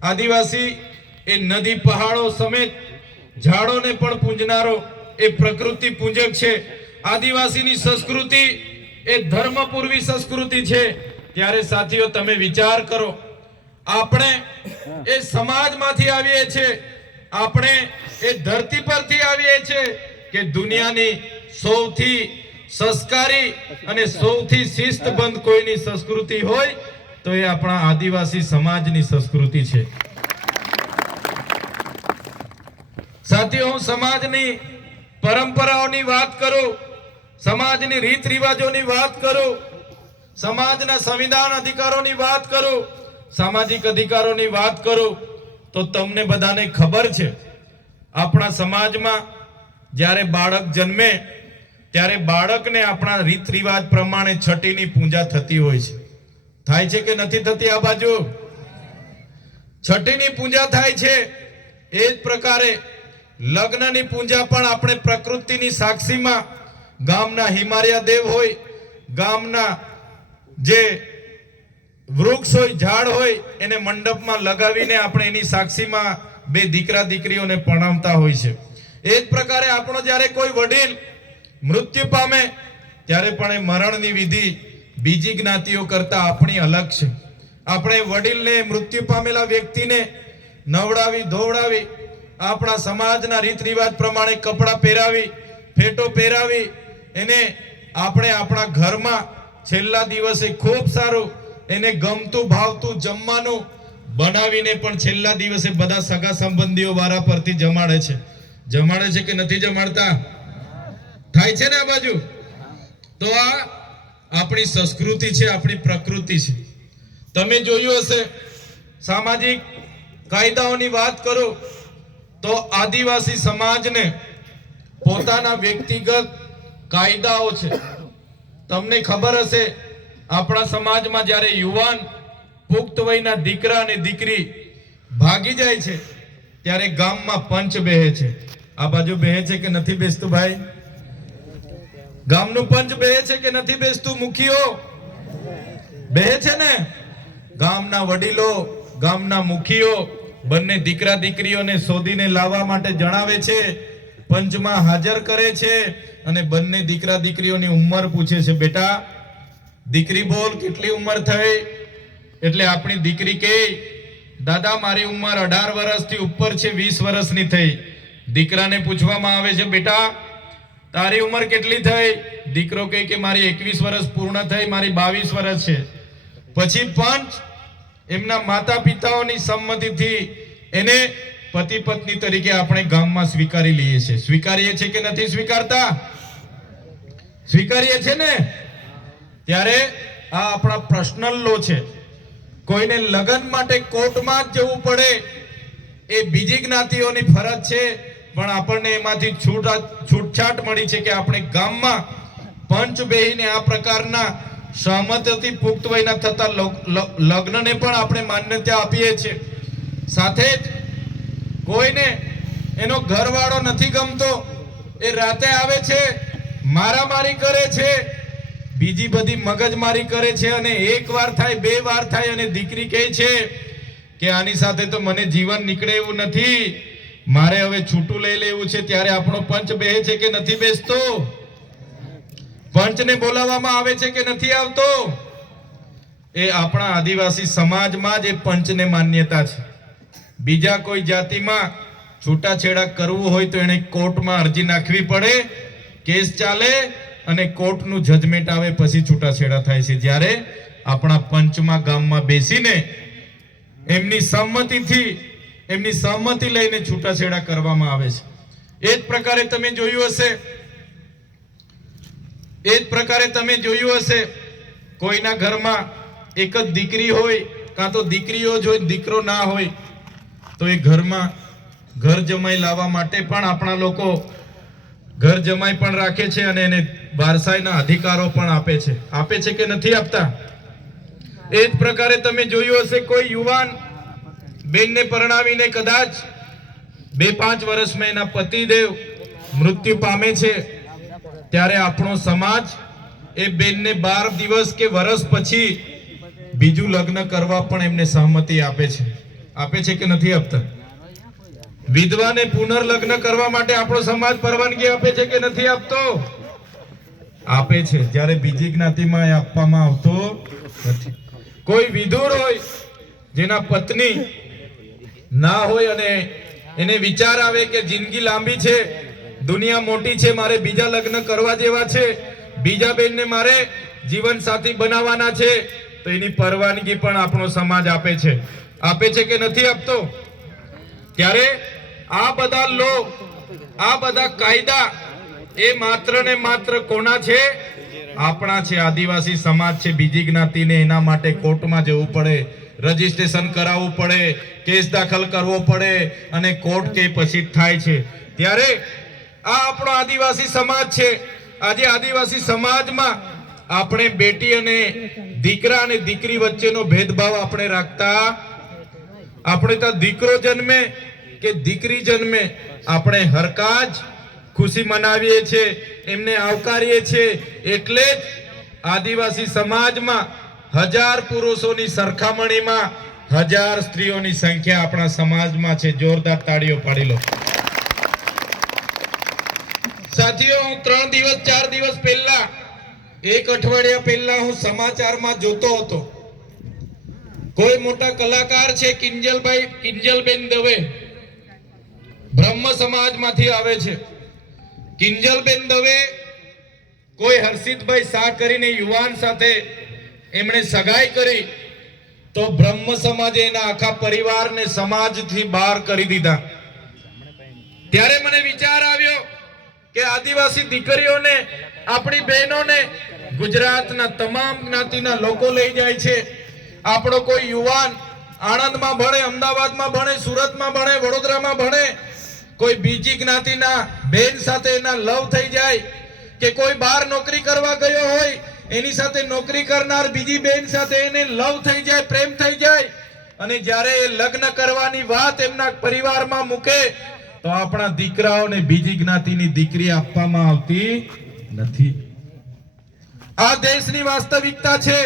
આદિવાસી એ નદી પહાડો સમેત ઝાડોને પણ પૂજનારો એ પ્રકૃતિ પૂજક છે। આદિવાસીની સંસ્કૃતિ એ ધર્મપૂર્વી સંસ્કૃતિ છે। ત્યારે સાથીઓ તમે વિચાર કરો, આપણે એ સમાજમાંથી આવીએ છીએ, આપણે એ ધરતી પરથી આવીએ છીએ કે દુનિયાની સૌથી સંસ્કારી અને સૌથી શિસ્તબદ્ધ કોઈની સંસ્કૃતિ હોય તો એ આપણા આદિવાસી સમાજની સંસ્કૃતિ છે। સાથીઓ, હું સમાજની પરંપરાઓની વાત કરું, સમાજની રીત રિવાજોની વાત કરું, સમાજના સંવિધાન અધિકારોની વાત કરું, સામાજિક અધિકારોની વાત કરું તો તમને બધાને ખબર છે આપણા સમાજમાં જ્યારે બાળક જન્મે ત્યારે બાળકને આપણા રીત રિવાજ પ્રમાણે છઠ્ઠીની પૂજા થતી હોય છે। થાય છે કે નથી થતી? આ બાજુ છઠ્ઠીની પૂજા થાય છે। એ જ પ્રકારે લગ્નની પૂજા પણ આપણે પ્રકૃતિની સાક્ષીમાં ગામના હિમાલય દેવ હોય, ગામના જે વૃક્ષ હોય, ઝાડ હોય, એને મંડપમાં લગાવીને આપણે એની સાક્ષીમાં બે દીકરા દીકરીઓને પરણાવતા હોય છે। એ જ પ્રકારે આપણો જ્યારે કોઈ વડીલ મૃત્યુ પામે ત્યારે પણ એ મરણની વિધિ બીજી જ્ઞાતિઓ કરતા આપણી અલગ છે। આપણે વડીલને, મૃત્યુ પામેલા વ્યક્તિને નવડાવી ધોવડાવી આપણા સમાજના રીત રિવાજ પ્રમાણે કપડાં પહેરાવી, ફેટો પહેરાવી એને આપણે આપણા ઘરમાં છેલ્લા દિવસે ખૂબ સારું એને ગમતું ભાવતું જમવાનું બનાવીને પણ છેલ્લા દિવસે બધા સગા સંબંધીઓ વારા પરથી જમાડે છે। જમાડે છે કે નથી જમાડતા? થાય છે ને આ બાજુ? તો આ આપણી સંસ્કૃતિ છે, આપણી પ્રકૃતિ છે। તમે જોયું હશે સામાજિક કાયદાઓની વાત કરો તો આદિવાસી સમાજને પોતાના વ્યક્તિગત કાયદાઓ છે। તમને ખબર હશે આપણા સમાજમાં જ્યારે યુવાન પુખ્ત વયના દીકરા અને દીકરી ભાગી જાય છે ત્યારે ગામમાં પંચ બેહે છે। આ બાજુ બેહે છે કે નથી બેસતું ભાઈ? ગામનું પંચ બેહે છે કે નથી બેસતું? મુખીઓ બેહે છે ને? ગામના વડીલો, ગામના મુખીઓ બંને દીકરા દીકરીઓને શોધીને લાવવા માટે જણાવે છે, પંચમાં હાજર કરે છે અને બંને દીકરા દીકરીઓની ઉંમર પૂછે છે। બેટા દીકરી બોલ, કેટલી ઉંમર થઈ? એટલે આપણી દીકરી કહે, દાદા મારી ઉંમર 18 વર્ષથી ઉપર છે, 20 વર્ષની થઈ। દીકરાને પૂછવામાં આવે છે, બેટા તારી ઉંમર કેટલી થઈ? દીકરો કહે કે મારી 21 વર્ષ પૂર્ણ થઈ, મારી 22 વર્ષ છે। પછી પંચ એમના માતા પિતાઓની સંમતિથી એને પતિ પત્ની તરીકે આપણે ગામમાં સ્વીકારી લઈએ છીએ। સ્વીકારીએ છીએ કે નથી સ્વીકારતા? સ્વીકારીએ છીએ ને? ત્યારે આ આપણા પર્સનલ લો છે। કોઈને લગ્ન માટે કોર્ટમાં જ જવું પડે એ બીજી જ્ઞાતિઓની ફરજ છે, પણ આપણને એમાંથી છૂટછાટ મળી છે કે આપણે ગામમાં પંચ બેહીને આ પ્રકારના સહમતિથી પુખ્ત વયના થતા લગ્નને પણ આપણે માન્યતા આપીએ છીએ। સાથે જ કોઈને એનો ઘરવાળો નથી ગમતો, એ રાતે આવે છે, મારામારી કરે છે, બીજી બધી મગજમારી કરે છે અને એક વાર થાય, બે વાર થાય અને દીકરી કહે છે કે આની સાથે તો મને જીવન નીકળે એવું નથી, મારે હવે છૂટું લઈ લેવું છે। ત્યારે આપણો પંચ બેહે છે કે નથી બેસતો? પંચને બોલાવવામાં આવે છે કે નથી આવતો? એ આપણા આદિવાસી સમાજમાં જ એ પંચને માન્યતા છે। બીજા કોઈ જાતિમાં છૂટાછેડા કરવું હોય તો એને કોર્ટમાં અરજી નાખવી પડે, કેસ ચાલે અને કોર્ટનું જજમેન્ટ આવે પછી છૂટાછેડા થાય છે। જ્યારે આપણા પંચમાં ગામમાં બેસીને એમની સંમતિથી, એમની સહમતિ લઈને છૂટાછેડા કરવામાં આવે છે। એ જ પ્રકારે તમે જોયું હશે કોઈના ઘરમાં એક જ દીકરી હોય કાં તો દીકરીઓ જ હોય, દીકરો ના હોય તો એ ઘરમાં ઘર જમાઈ લાવવા માટે પણ આપણા લોકો ઘર જમાઈ પણ રાખે છે અને એને વારસાઈના અધિકારો પણ આપે છે કે નથી આપતા? એ જ પ્રકારે તમે જોયું હશે કોઈ યુવાન બેનને પરણાવીને કદાચ 2-5 વર્ષમાં એના પતિદેવ મૃત્યુ પામે છે ત્યારે આપણો સમાજ એ બેનને 12 દિવસ કે વર્ષ પછી બીજું લગ્ન કરવા પણ એમને સહમતિ આપે છે કે નથી આપતા? વિધવાને પુનર્લગ્ન કરવા માટે આપણો સમાજ પરવાનગી આપે છે કે નથી આપતો? આપે છે. જ્યારે બીજી જ્ઞાતિમાં એ આપવામાં આવતો નથી. કોઈ વિધુર હોય જેના પત્ની ના હોય અને એને વિચાર આવે કે જિંદગી લાંબી છે, દુનિયા મોટી છે, મારે બીજા લગ્ન કરવા જેવા છે, બીજા બેનને મારે જીવન સાથી બનાવવાના છે, તો એની પરવાનગી પણ આપણો સમાજ આપે છે કે નથી આપતો? ત્યારે આ બધા લો, આ બધા કાયદા એ માત્ર ને માત્ર કોના છે? આપણા છે, આદિવાસી સમાજ છે. બીજી જ્ઞાતિને એના માટે કોર્ટમાં જવું પડે, રજીસ્ટ્રેશન કરાવવું પડે, કેસ દાખલ કરવો પડે અને કોર્ટ કે પછી થાય છે. ત્યારે આ આપણો આદિવાસી સમાજ છે. આજે આદિવાસી સમાજમાં આપણે બેટી અને દીકરા અને દીકરી વચ્ચેનો ભેદભાવ આપણે રાખતા. આપણે ત્યાં દીકરો જન્મે કે દીકરી જન્મે આપણે હરકાજ ખુશી મનાવીએ છીએ, એમને આવકારીએ છીએ. એટલે જ આદિવાસી સમાજમાં 1000 પુરુષોની સરખામણીમાં 1000 સ્ત્રીઓની સંખ્યા આપણા સમાજમાં છે. જોરદાર તાળીઓ પાડી લો. સાથીઓ, હું 3 દિવસ 4 દિવસ પહેલા, 1 અઠવાડિયા પહેલા હું સમાચારમાં જોતો હતો. કોઈ મોટા કલાકાર છે, કિંજલબેન દવે, બ્રહ્મ સમાજમાંથી આવે છે. કિંજલબેન દવે કોઈ હર્ષિતભાઈ શાહ કરીને યુવાન સાથે એમણે સગાઈ કરી, તો બ્રહ્મ સમાજે એના આખા પરિવારને સમાજથી બહાર કરી દીધા. ત્યારે મને વિચાર આવ્યો કે આદિવાસી દીકરીઓને, આપણી બહેનોને ગુજરાતના તમામ જ્ઞાતિના લોકો લઈ જાય છે. આપણો કોઈ યુવાન આણંદમાં ભણે, અમદાવાદમાં ભણે, સુરતમાં ભણે, વડોદરામાં ભણે, કોઈ બીજી જ્ઞાતિના બેન સાથે એના લવ થઈ જાય, કે કોઈ બહાર નોકરી કરવા ગયો હોય, એની સાથે નોકરી કરનાર બીજી બેન સાથે એને લવ થઈ જાય, પ્રેમ થઈ જાય, અને જ્યારે એ લગ્ન કરવાની વાત એમના પરિવારમાં મૂકે, તો આપણા દીકરાઓને બીજી જ્ઞાતિની દીકરી આપવામાં આવતી નથી. આ દેશની વાસ્તવિકતા છે.